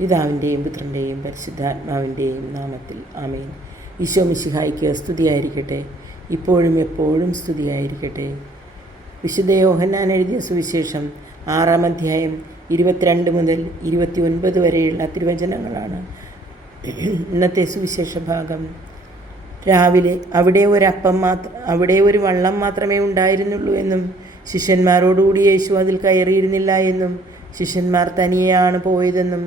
പിതാവിൻ്റെയും പുത്രൻ്റെയും പരിശുദ്ധാത്മാവിൻ്റെയും നാമത്തിൽ ആമേൻ. ഈശോ മിശിഹായ്ക്ക് സ്തുതിയായിരിക്കട്ടെ, ഇപ്പോഴും എപ്പോഴും സ്തുതിയായിരിക്കട്ടെ. വിശുദ്ധ യോഹന്നാൻ എഴുതിയ സുവിശേഷം 6-ാം അധ്യായം 22 മുതൽ 29 വരെയുള്ള തിരുവചനങ്ങളാണ് ഇന്നത്തെ സുവിശേഷ ഭാഗം. രാവിലെ അവിടെ ഒരു വള്ളം മാത്രമേ ഉണ്ടായിരുന്നുള്ളൂ എന്നും ശിഷ്യന്മാരോടുകൂടി യേശു അതിൽ കയറിയിരുന്നില്ല എന്നും ശിഷ്യന്മാർ തനിയെയാണ് പോയതെന്നും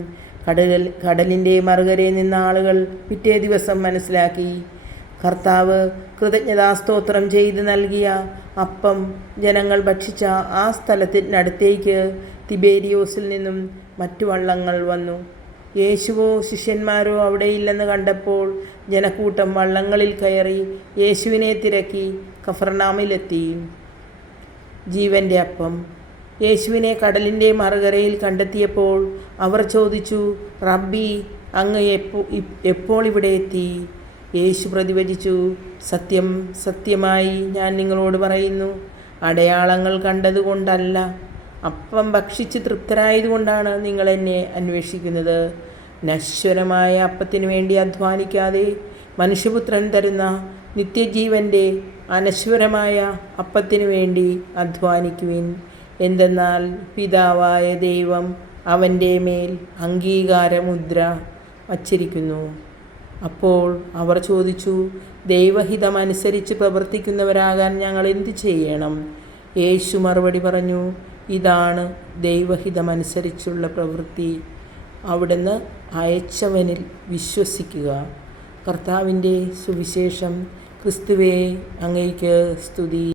കടലിൻ്റെ മറുകരയിൽ നിന്ന ആളുകൾ പിറ്റേ ദിവസം മനസ്സിലാക്കി. കർത്താവ് കൃതജ്ഞതാസ്തോത്രം ചെയ്ത് നൽകിയ അപ്പം ജനങ്ങൾ ഭക്ഷിച്ച ആ സ്ഥലത്തിനടുത്തേക്ക് തിബേരിയോസിൽ നിന്നും മറ്റു വള്ളങ്ങൾ വന്നു. യേശുവോ ശിഷ്യന്മാരോ അവിടെയില്ലെന്ന് കണ്ടപ്പോൾ ജനക്കൂട്ടം വള്ളങ്ങളിൽ കയറി യേശുവിനെ തിരക്കി കഫർനാമിലെത്തി. ജീവൻ്റെ അപ്പം. യേശുവിനെ കടലിൻ്റെ മറുകരയിൽ കണ്ടെത്തിയപ്പോൾ അവർ ചോദിച്ചു, റബ്ബി, അങ്ങ് എപ്പോൾ ഇവിടെ എത്തി? യേശു പ്രതിവചിച്ചു, സത്യം സത്യമായി ഞാൻ നിങ്ങളോട് പറയുന്നു, അടയാളങ്ങൾ കണ്ടതുകൊണ്ടല്ല, അപ്പം ഭക്ഷിച്ച് തൃപ്തരായതുകൊണ്ടാണ് നിങ്ങൾ എന്നെ അന്വേഷിക്കുന്നത്. നശ്വരമായ അപ്പത്തിനു വേണ്ടി അധ്വാനിക്കാതെ മനുഷ്യപുത്രൻ തരുന്ന നിത്യജീവൻ്റെ അനശ്വരമായ അപ്പത്തിനു വേണ്ടി അധ്വാനിക്കുവിൻ. എന്തെന്നാൽ പിതാവായ ദൈവം അവൻ്റെ മേൽ അംഗീകാരമുദ്ര വച്ചിരിക്കുന്നു. അപ്പോൾ അവർ ചോദിച്ചു, ദൈവഹിതമനുസരിച്ച് പ്രവർത്തിക്കുന്നവരാകാൻ ഞങ്ങൾ എന്ത് ചെയ്യണം? യേശു മറുപടി പറഞ്ഞു, ഇതാണ് ദൈവഹിതമനുസരിച്ചുള്ള പ്രവൃത്തി, അവിടുന്ന് അയച്ചവനിൽ വിശ്വസിക്കുക. കർത്താവിൻ്റെ സുവിശേഷം. ക്രിസ്തുവേ, അങ്ങേക്ക് സ്തുതി.